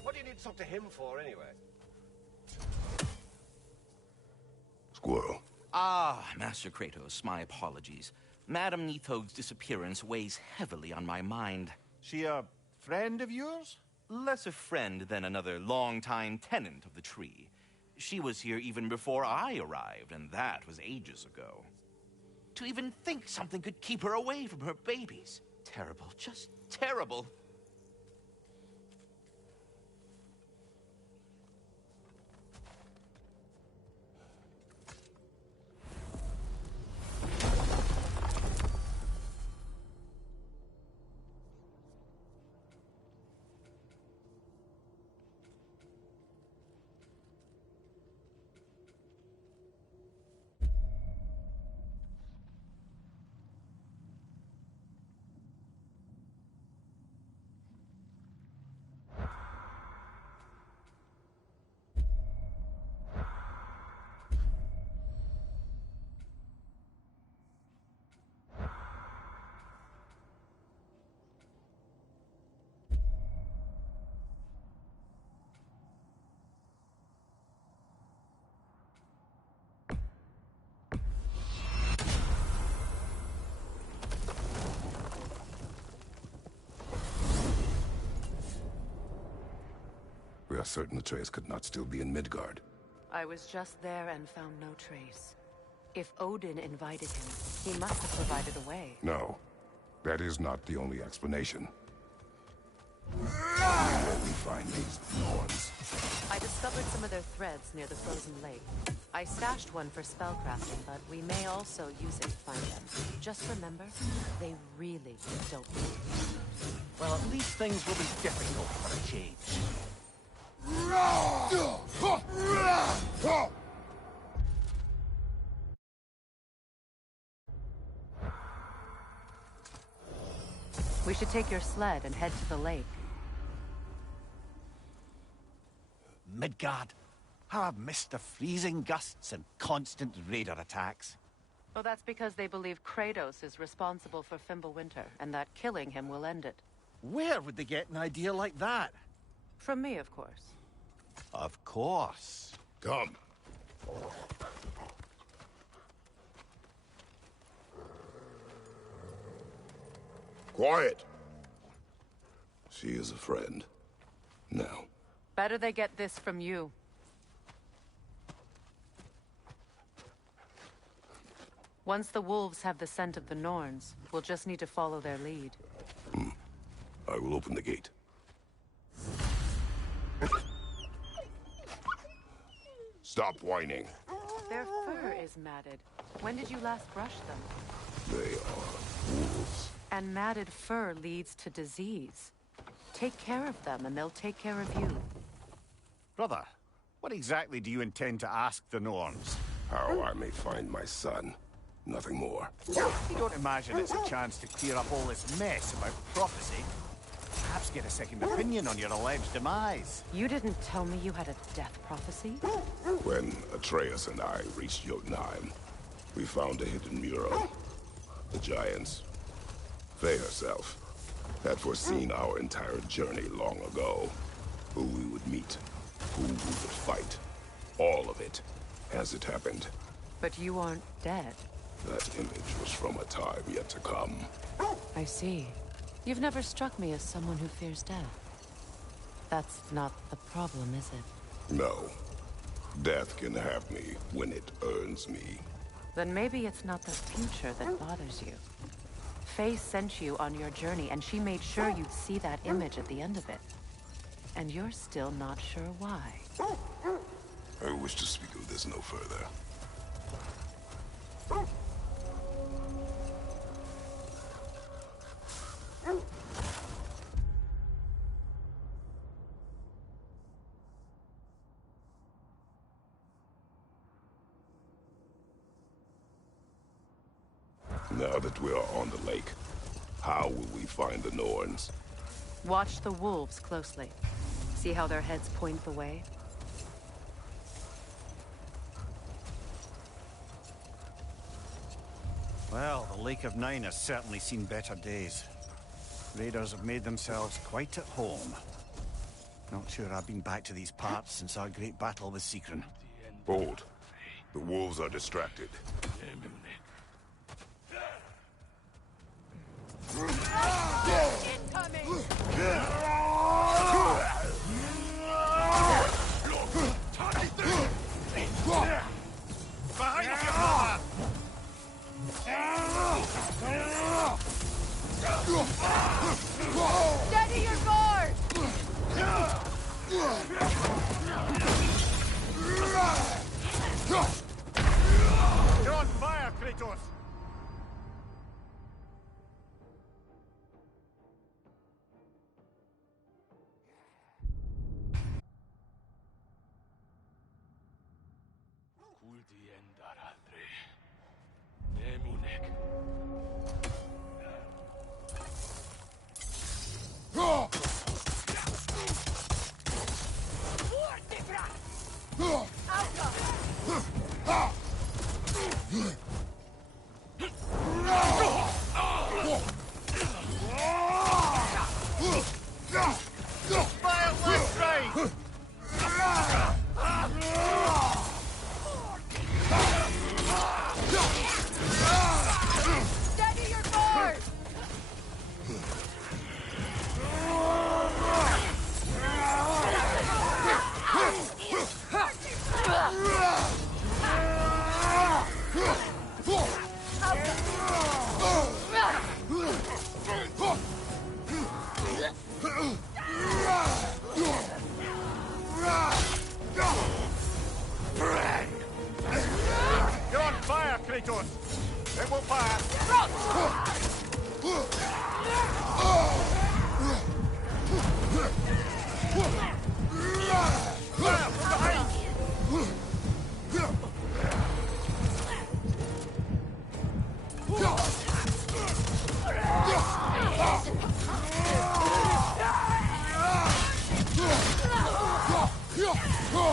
What do you need to talk to him for, anyway? Squirrel. Ah, Master Kratos, my apologies. Madam Neathog's disappearance weighs heavily on my mind. She a friend of yours? Less a friend than another long-time tenant of the tree. She was here even before I arrived, and that was ages ago. To even think something could keep her away from her babies. Terrible, just terrible. We are certain Atreus could not still be in Midgard. I was just there and found no trace. If Odin invited him, he must have provided a way. No, that is not the only explanation. Where will we find these Norns? I discovered some of their threads near the frozen lake. I stashed one for spellcrafting, but we may also use it to find them. Just remember, they really don't move. Well, at least things will be difficult for a change. We should take your sled and head to the lake. Midgard. How I've missed the freezing gusts and constant raider attacks. Oh, that's because they believe Kratos is responsible for Fimbulwinter, and that killing him will end it. Where would they get an idea like that? From me, of course. Of course. Come. Quiet. She is a friend. Now. Better they get this from you. Once the wolves have the scent of the Norns, we'll just need to follow their lead. I will open the gate. Stop whining. Their fur is matted. When did you last brush them? They are wolves. And matted fur leads to disease. Take care of them, and they'll take care of you. Brother, what exactly do you intend to ask the Norns? How I may find my son. Nothing more. You don't imagine it's a chance to clear up all this mess about prophecy? Perhaps get a second opinion on your alleged demise. You didn't tell me you had a death prophecy? When Atreus and I reached Jotunheim, we found a hidden mural. The giants, Faye herself, had foreseen our entire journey long ago. Who we would meet, who we would fight, all of it. as it happened. But you aren't dead. That image was from a time yet to come. I see. You've never struck me as someone who fears death. That's not the problem, is it? No. Death can have me when it earns me. Then maybe it's not the future that bothers you. Faye sent you on your journey, and she made sure you'd see that image at the end of it. And you're still not sure why. I wish to speak of this no further. Now that we are on the lake, how will we find the Norns? Watch the wolves closely. See how their heads point the way? Well, the Lake of Nine has certainly seen better days. Raiders have made themselves quite at home. Not sure I've been back to these parts since our great battle with Seekron. Hold. The wolves are distracted. Steady your guard! You're on fire, Kratos! Steady your guard! You're on fire, Kratos! It will pass! Fire from behind!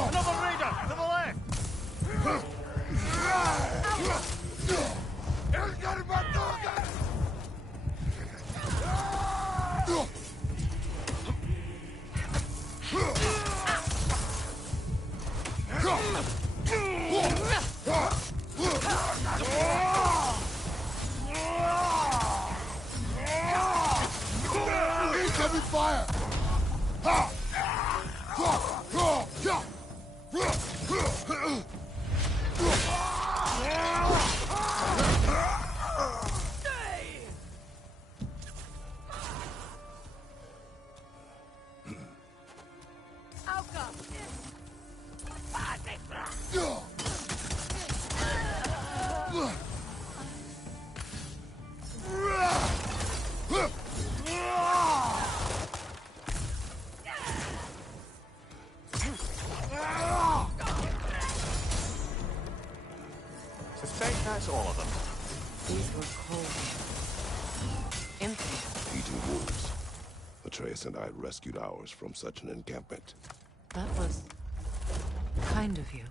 Another raider to the left! Incoming fire! Suspect that's all of them. These were cold. Empty. Eating wolves. Atreus and I rescued ours from such an encampment. That was kind of you.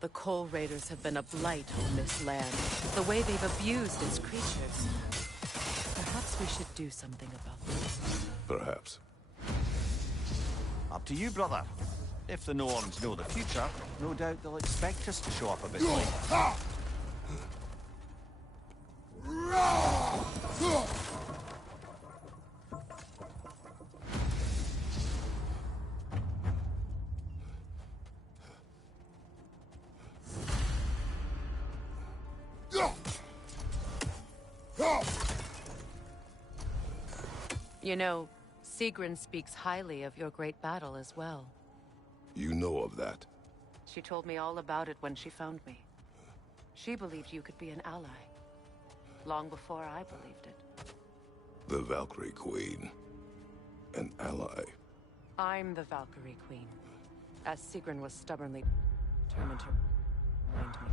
The Coal Raiders have been a blight on this land. The way they've abused its creatures. Perhaps we should do something about this. Perhaps. Up to you, brother. If the Norns know the future, no doubt they'll expect us to show up a bit late. You know, Sigrun speaks highly of your great battle as well. You know of that? She told me all about it when she found me. She believed you could be an ally. Long before I believed it. The Valkyrie Queen. An ally. I'm the Valkyrie Queen. As Sigrun was stubbornly determined to remind me.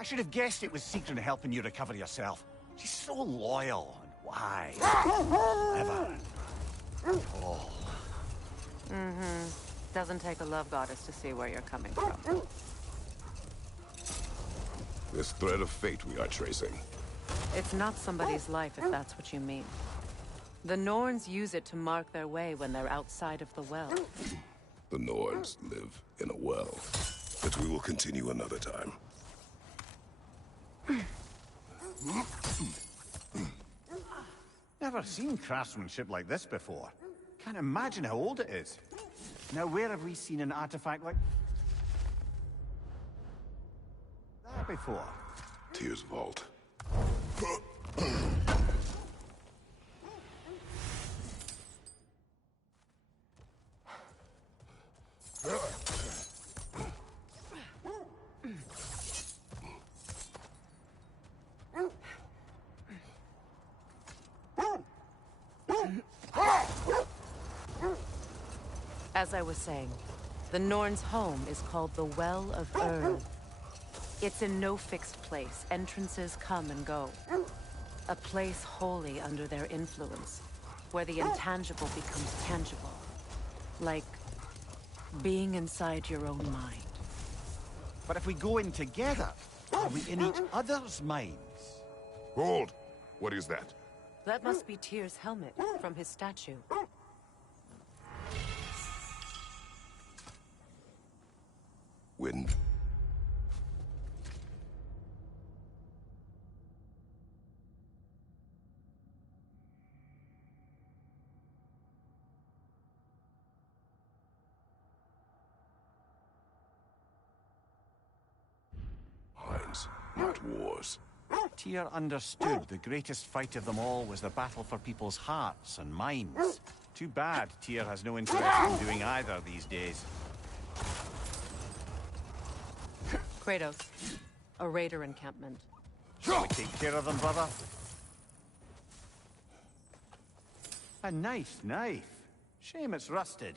I should have guessed it was Sigrun helping you recover yourself. She's so loyal and wise. Clever. Oh. Mm-hmm. Doesn't take a love goddess to see where you're coming from. This thread of fate we are tracing. It's not somebody's life, if that's what you mean. The Norns use it to mark their way when they're outside of the well. The Norns live in a well. But we will continue another time. Never seen craftsmanship like this before. Can't imagine how old it is. Now, where have we seen an artifact like that before? Tyr's vault. As I was saying, the Norns' home is called the Well of Urn. It's in no fixed place. Entrances come and go. A place wholly under their influence, where the intangible becomes tangible. Like being inside your own mind. But if we go in together, are we in each other's minds? Hold! What is that? That must be Tyr's helmet from his statue. Wind. Minds, not wars. Tyr understood the greatest fight of them all was the battle for people's hearts and minds. Too bad Tyr has no interest in doing either these days. Kratos, a raider encampment. Shall we take care of them, brother? A nice knife. Shame it's rusted.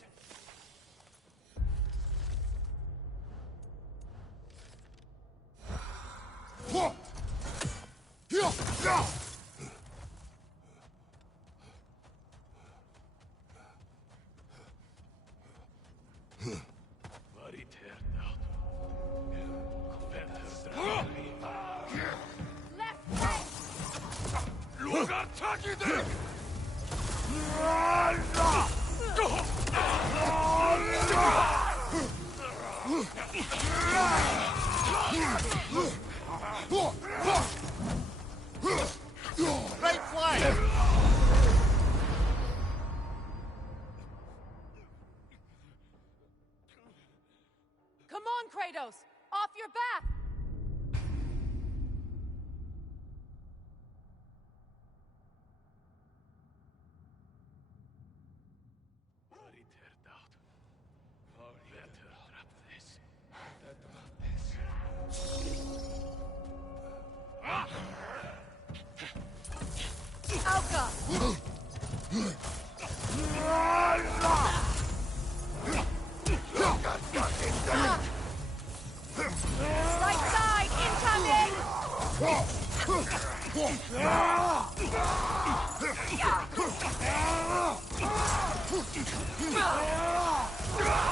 Right flank! Come on, Kratos! Off your back! Right side, incoming! Alka!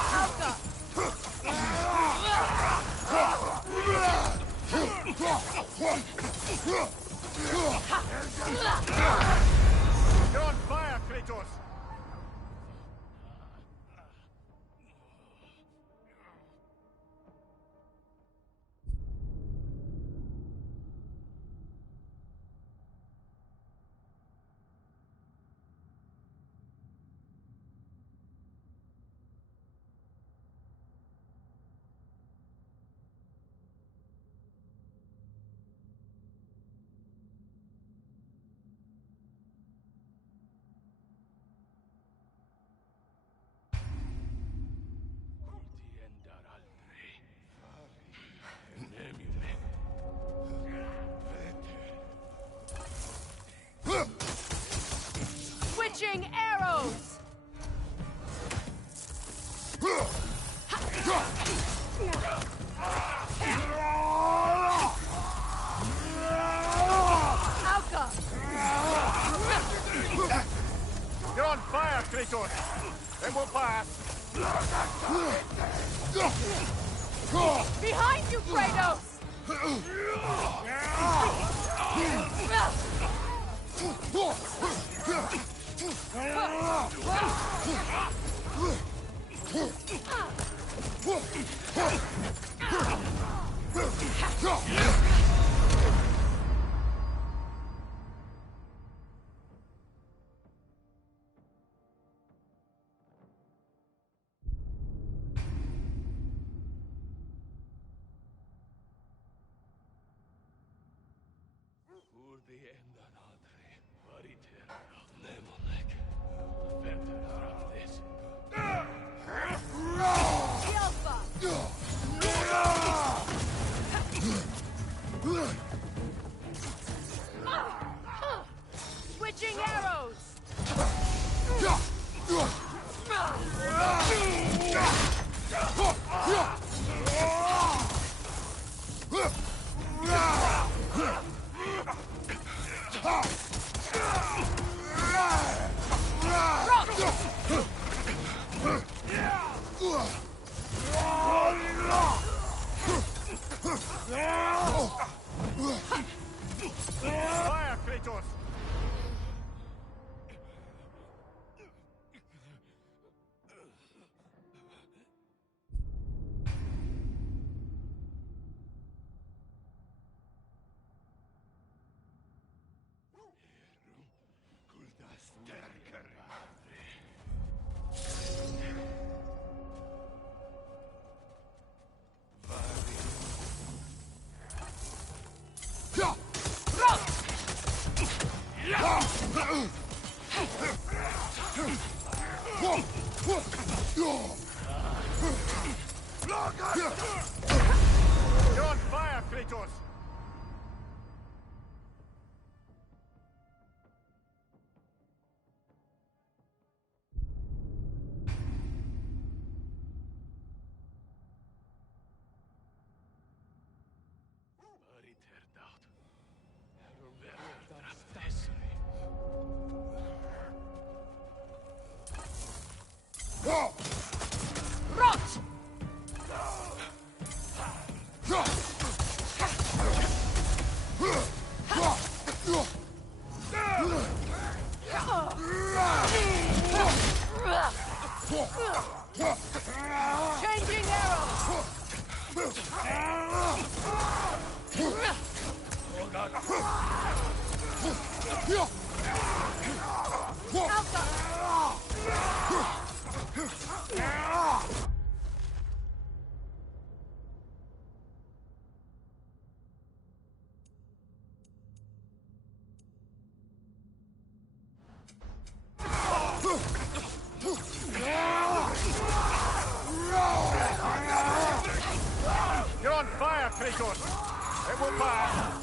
Switching arrows! Alka! You're on fire, Kratos! It will pass! Behind you, Kratos! Switching arrows! Fire, Kratos! You're on fire, Kratos! Changing arrows! You're on fire, Kratos! It will pass!